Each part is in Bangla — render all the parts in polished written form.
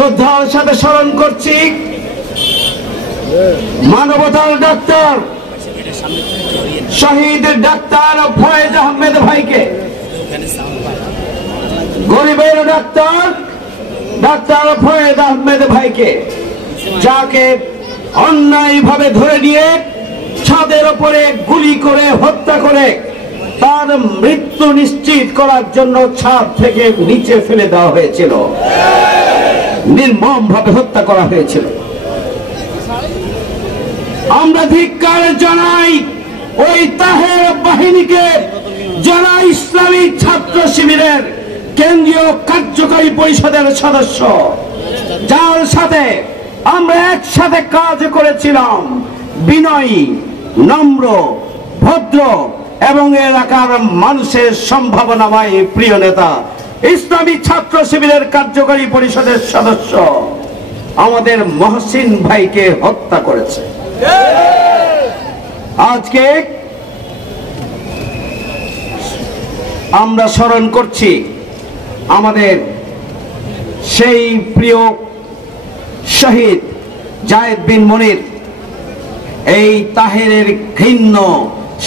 শ্রদ্ধার সাথে স্মরণ করছি মানবতার ডাক্তার শহীদ ডাক্তার ফয়েজ আহমেদ ভাইকে, গরিবের ডাক্তার ডাক্তার ফয়েজ আহমেদ ভাইকে, যাকে অন্যায়ভাবে ধরে নিয়ে ছাদের উপরে গুলি করে হত্যা করে তার মৃত্যু নিশ্চিত করার জন্য ছাদ থেকে নিচে ফেলে দেওয়া হয়েছিল, নির্মমভাবে হত্যা করা হয়েছিল। আমরা ধিক্কার জানাই ওই তাহের বাহিনীকে, যারা ইসলামী ছাত্র শিবিরের কেন্দ্রীয় কার্যকরী পরিষদের সদস্য, যার সাথে আমরা একসাথে কাজ করেছিলাম। বিনয়ী, নম্র, ভদ্র এবং এলাকার মানুষের সম্ভাবনাময় প্রিয় নেতা, ইসলামী ছাত্র শিবিরের কার্যকরী পরিষদের সদস্য আমাদের মহসিন ভাইকে হত্যা করেছে। আজকে আমরা স্মরণ করছি আমাদের সেই প্রিয় শহীদ জায়েদ বিন মনির। এই তাহেরের ঘৃণ্য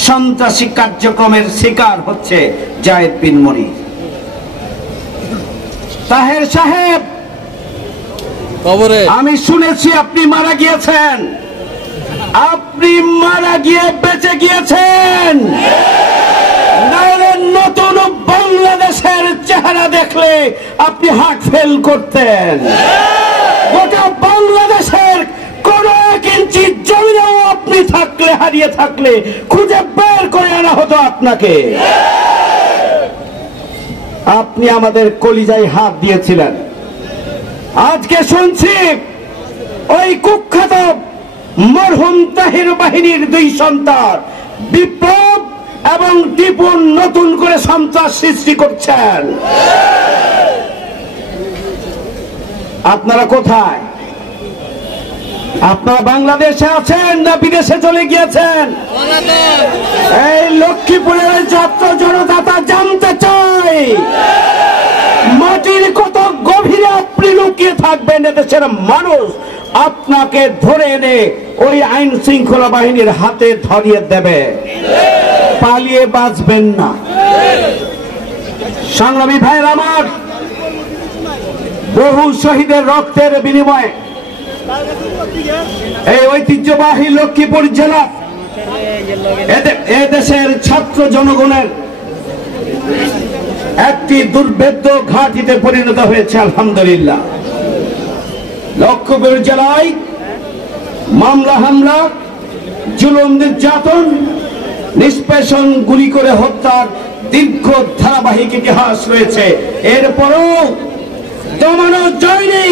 সন্ত্রাসী কার্যক্রমের শিকার হচ্ছে জায়েদ বিন মনির। তাহের সাহেব, আমি শুনেছি আপনি মারা গিয়েছেন, আপনি মারা গিয়ে বেঁচে গিয়েছেন, নাহলে নতুন বাংলাদেশের চেহারা দেখলে আপনি হার্ট ফেল করতেন। গোটা বাংলাদেশের কোন এক ইঞ্চি জমিও আপনি থাকলে, হারিয়ে থাকলে খুঁজে বের করে আনা হতো আপনাকে। আপনি আমাদের কলিজায় হাত দিয়েছিলেন। আজকে শুনছি ওই কুখ্যাত মরহুম তাহের বাহিনীর দুই সন্তান বিপ্লব এবং টিপুন নতুন করে সন্ত্রাস সৃষ্টি করছেন। আপনারা কোথায়? আপনারা বাংলাদেশে আছেন না বিদেশে চলে গিয়েছেন? এই লক্ষ্মীপুরের ছাত্র জনতা তা জানতে চাই, মাটির কত গভীরে আপনি লুকিয়ে থাকবেন। এদেশের মানুষ আপনাকে ধরে এনে ওই আইন শৃঙ্খলা বাহিনীর হাতে ধরিয়ে দেবে, পালিয়ে বাঁচবেন না। সংগ্রামী ভাইয়ের আমার, বহু শহীদের রক্তের বিনিময়ে এই ঐতিহ্যবাহী লক্ষ্মীপুর জেলা এদেশের ছাত্র জনগণের একটি দুর্ভেদ্য ঘাঁটিতে পরিণত হয়েছে। আলহামদুলিল্লাহ, লক্ষ্মীপুর জেলায় মামলা হামলা, জুলুম নির্যাতন, নিষ্পেষণ, গুলি করে হত্যার দীর্ঘ ধারাবাহিক ইতিহাস রয়েছে। এরপরও দমানো যায়নি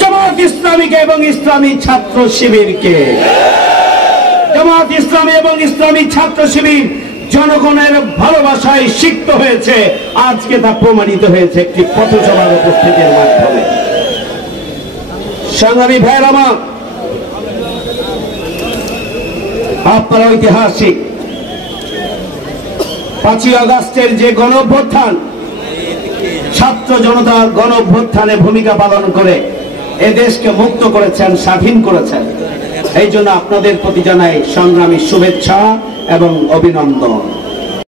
জামাত ইসলামীকে এবং ইসলামী ছাত্র শিবিরকে। জামাত ইসলামী এবং ইসলামী ছাত্র শিবির জনগণের ভালোবাসায় সিক্ত হয়েছে। আজকে তা প্রমাণিত হয়েছে একটি পথসভার উপস্থিতির মাধ্যমে। সংগ্রামী ভাইয়ের আমার, আপনারা ঐতিহাসিক 5ই আগস্টের যে গণঅভ্যুত্থান, ছাত্র জনতার গণঅভ্যুত্থানে ভূমিকা পালন করে এ দেশকে মুক্ত করেছেন, স্বাধীন করেছেন। এই জন্য আপনাদের প্রতি জানাই সংগ্রামী শুভেচ্ছা এবং অভিনন্দন।